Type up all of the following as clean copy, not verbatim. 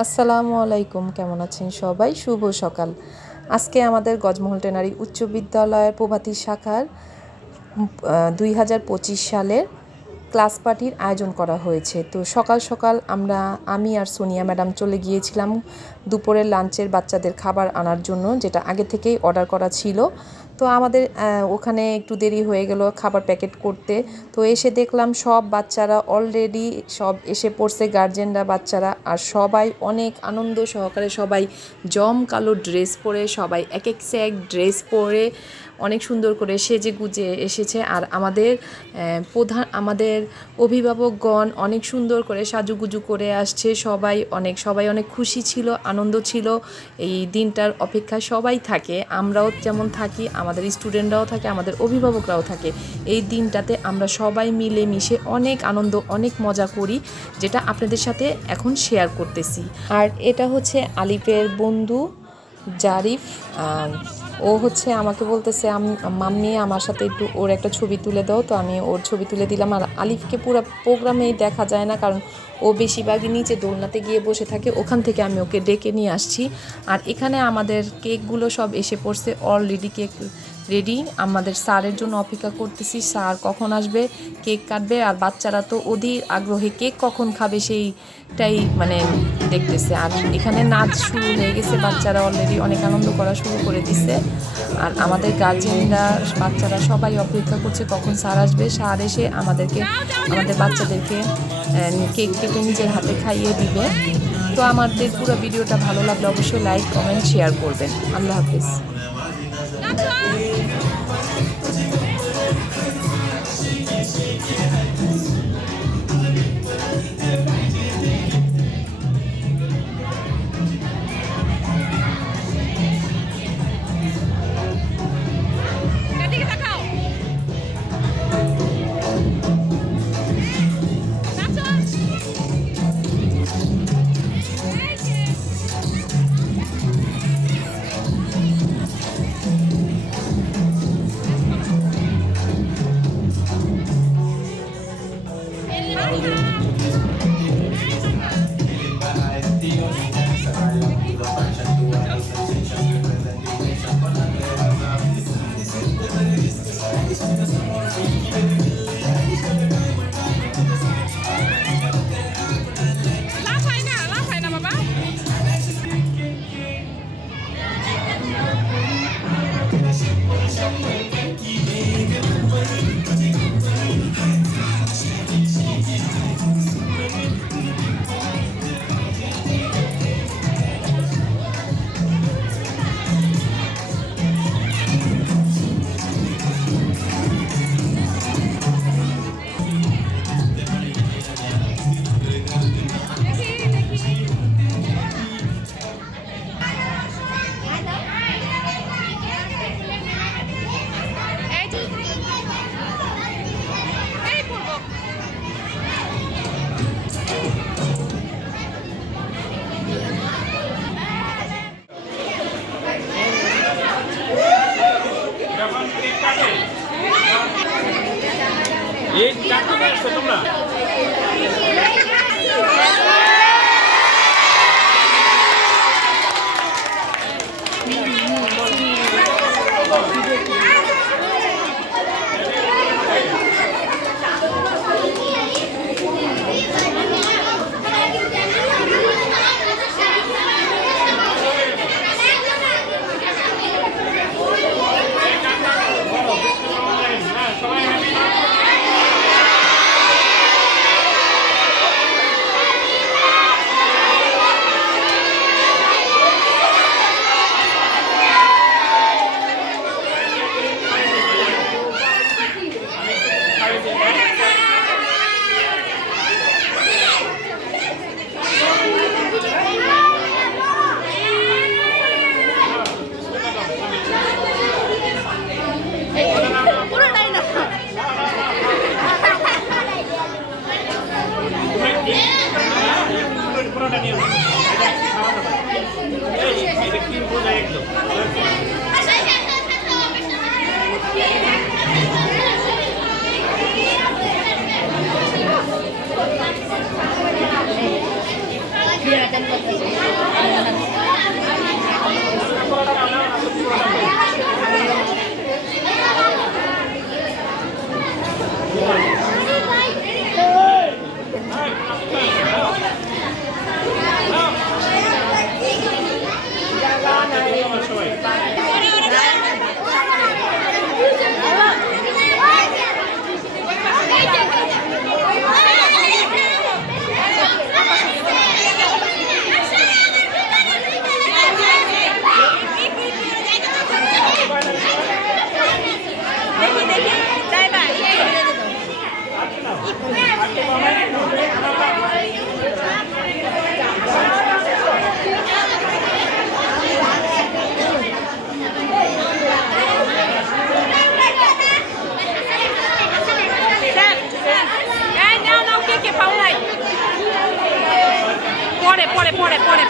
আসসালামু আলাইকুম, কেমন আছেন সবাই? শুভ সকাল। আজকে আমাদের গজমহল টেনারি উচ্চ বিদ্যালয়ের প্রভাতী শাখার 2025 সালের ক্লাস পার্টির আয়োজন করা হয়েছে। তো সকাল সকাল আমি আর সোনিয়া ম্যাডাম চলে গিয়েছিলাম দুপুরের লাঞ্চের বাচ্চাদের খাবার আনার জন্য, যেটা আগে থেকেই অর্ডার করা ছিল। তো আমাদের ওখানে একটু দেরি হয়ে গেল খাবার প্যাকেট করতে। তো এসে দেখলাম সব বাচ্চারা অলরেডি সব এসে পড়ছে, গার্জেনরা, বাচ্চারা, আর সবাই অনেক আনন্দ সহকারে সবাই জমকালো ড্রেস পরে, সবাই এক এক সেট ড্রেস পরে অনেক সুন্দর করে সেজে গুজে এসেছে। আর আমাদের অভিভাবকগণ অনেক সুন্দর করে সাজুগুজু করে আসছে। সবাই অনেক খুশি ছিল, আনন্দ ছিল। এই দিনটার অপেক্ষায় সবাই থাকে, আমরাও যেমন থাকি, আমাদের স্টুডেন্টরাও থাকে, আমাদের অভিভাবকরাও থাকে। এই দিনটাতে আমরা সবাই মিলে মিশে অনেক আনন্দ, অনেক মজা করি, যেটা আপনাদের সাথে এখন শেয়ার করতেছি। আর এটা হচ্ছে আলিফের বন্ধু জারিফ। ও হচ্ছে আমাকে বলতেছে, মাম্মি আমার সাথে একটু ওর একটা ছবি তুলে দাও। তো আমি ওর ছবি তুলে দিলাম। আর আলিফকে পুরো প্রোগ্রামেই দেখা যায় না, কারণ ও বেশিরভাগই নিচে দোলনাতে গিয়ে বসে থাকে। ওখান থেকে আমি ওকে ডেকে নিয়ে আসছি। আর এখানে আমাদের কেকগুলো সব এসে পড়ছে, অলরেডি কেক রেডি। আমাদের স্যারের জন্য অপেক্ষা করতেছি, স্যার কখন আসবে, কেক কাটবে। আর বাচ্চারা তো অধীর আগ্রহে কেক কখন খাবে সেইটাই দেখতেছে। আর এখানে নাচ শুরু হয়ে গেছে, বাচ্চারা অলরেডি অনেক আনন্দ করা শুরু করে দিছে। আর আমাদের গার্জেনরা, বাচ্চারা সবাই অপেক্ষা করছে কখন স্যার আসবে। স্যার এসে আমাদের বাচ্চাদেরকে কেক কেটে নিজের হাতে খাইয়ে দিবে। তো আমাদের পুরো ভিডিওটা ভালো লাগলে অবশ্যই লাইক, কমেন্ট, শেয়ার করবেন। আল্লাহ হাফিজ।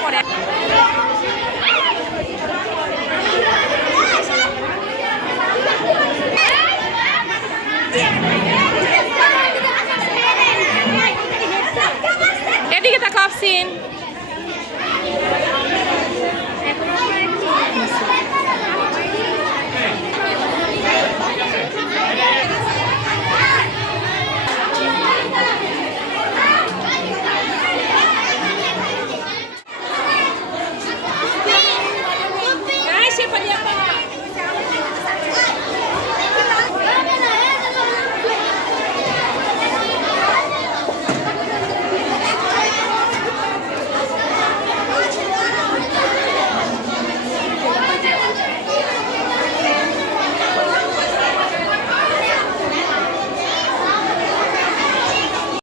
পরে এদিকে তাকাও, আফসিন।